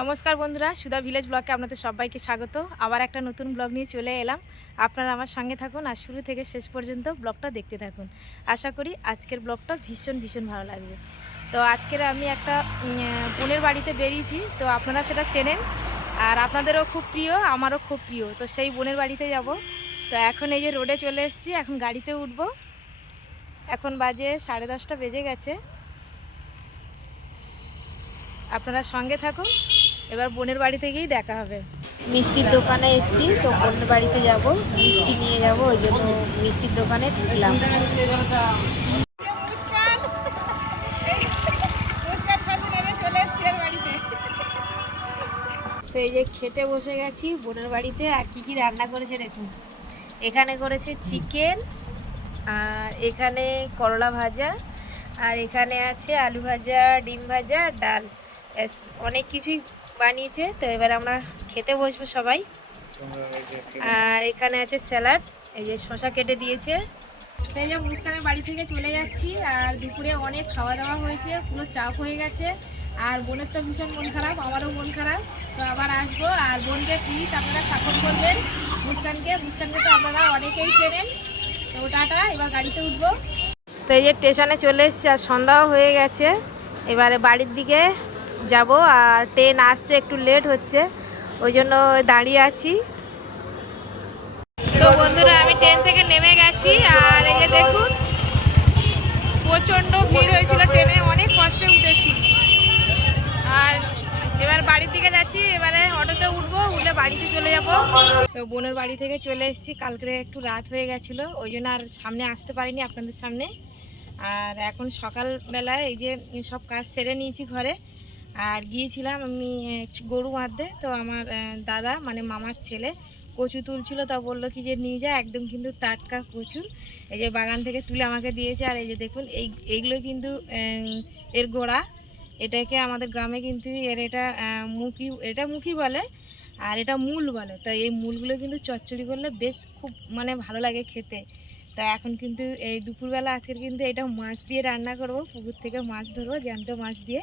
নমস্কার বন্ধুরা, সুধা ভিলেজ ব্লগে আপনাদের সবাইকে স্বাগত। আবার একটা নতুন ব্লগ নিয়ে চলে এলাম। আপনারা আমার সঙ্গে থাকুন আর শুরু থেকে শেষ পর্যন্ত ব্লগটা দেখতে থাকুন। আশা করি আজকের ব্লগটা ভীষণ ভীষণ ভালো লাগবে। তো আজকের আমি একটা বোনের বাড়িতে বেরিয়েছি, তো আপনারা সেটা চেনেন। আর আপনাদেরও খুব প্রিয়, আমারও খুব প্রিয়। তো সেই বোনের বাড়িতে যাব। তো এখন এই যে রোডে চলে এসেছি, এখন গাড়িতে উঠব। এখন বাজে সাড়ে দশটা, বেজে গেছে। আপনারা সঙ্গে থাকুন। এবার বোনের বাড়ি থেকেই দেখা হবে। মিষ্টির দোকানে এসেছি তো বোনের বাড়িতে যাব। মিষ্টি নিয়ে যাব ওই জন্য মিষ্টির দোকানে ঢুকলাম। তো এই যে খেতে বসে গেছি বোনের বাড়িতে আর কি কি রান্না করেছে দেখুন। এখানে করেছে চিকেন আর এখানে করলা ভাজা আর এখানে আছে আলু ভাজা ডিম ভাজা আর ডাল। ব্যাস অনেক কিছুই বানিয়েছে তো এবার আমরা খেতে বসবো সবাই। আর এখানে আছে স্যালাড এই যে শশা কেটে দিয়েছে। তো এই যে মুস্কানের বাড়ি থেকে চলে যাচ্ছি আর দুপুরে অনেক খাওয়া দাওয়া হয়েছে পুরো চাপ হয়ে গেছে। আর বোনের তো ভীষণ মন খারাপ আমারও মন খারাপ। তো আবার আসব আর বোনকে প্লিজ আপনারা সাপোর্ট করবেন মুস্কানকে। মুস্কানকে তো আপনারা অনেকেই চেনেন। তো টাটা এবার গাড়িতে উঠবো। তো এই যে স্টেশনে চলে এসেছি আর সন্ধ্যাও হয়ে গেছে। এবারে বাড়ির দিকে যাব আর ট্রেন আসছে, একটু লেট হচ্ছে, ওই জন্য দাঁড়িয়ে আছি। তো বন্ধুরা, আমি ট্রেন থেকে নেমে গেছি, আর এই যে দেখুন, প্রচণ্ড ভিড় হয়েছিল ট্রেনে অনেক কষ্টে উঠেছি। আর এবার বাড়ির দিকে যাচ্ছি, এবারে অটোতে উঠবো, উঠে বাড়িতে চলে যাব। তো বোনের বাড়ি থেকে চলে এসেছি, কালকে একটু রাত হয়ে গেছিল, ওই জন্য আর সামনে আসতে পারিনি আপনাদের সামনে। আর এখন সকালবেলায় এই যে সব কাজ সেরে নিয়েছি ঘরে আর গিয়েছিলাম আমি গরু বাঁধতে। তো আমার দাদা মানে মামার ছেলে, কচু তুলছিল। তা বলল কি যে নিয়ে যা, একদম কিন্তু টাটকা কচু। এই যে বাগান থেকে তুলে আমাকে দিয়েছে। আর এই যে দেখুন, এই, এইগুলো কিন্তু এর গোড়া। এটাকে আমাদের গ্রামে কিন্তু এর এটা মুখি এটা মুখি বলে আর এটা মূল বলে। তো এই মূলগুলো কিন্তু চচ্চড়ি করলে বেশ খুব মানে ভালো লাগে খেতে। তো এখন কিন্তু এই দুপুরবেলা আজকের কিন্তু এটা মাছ দিয়ে রান্না করব, পুকুর থেকে মাছ ধরবো, জ্যান্ত মাছ দিয়ে।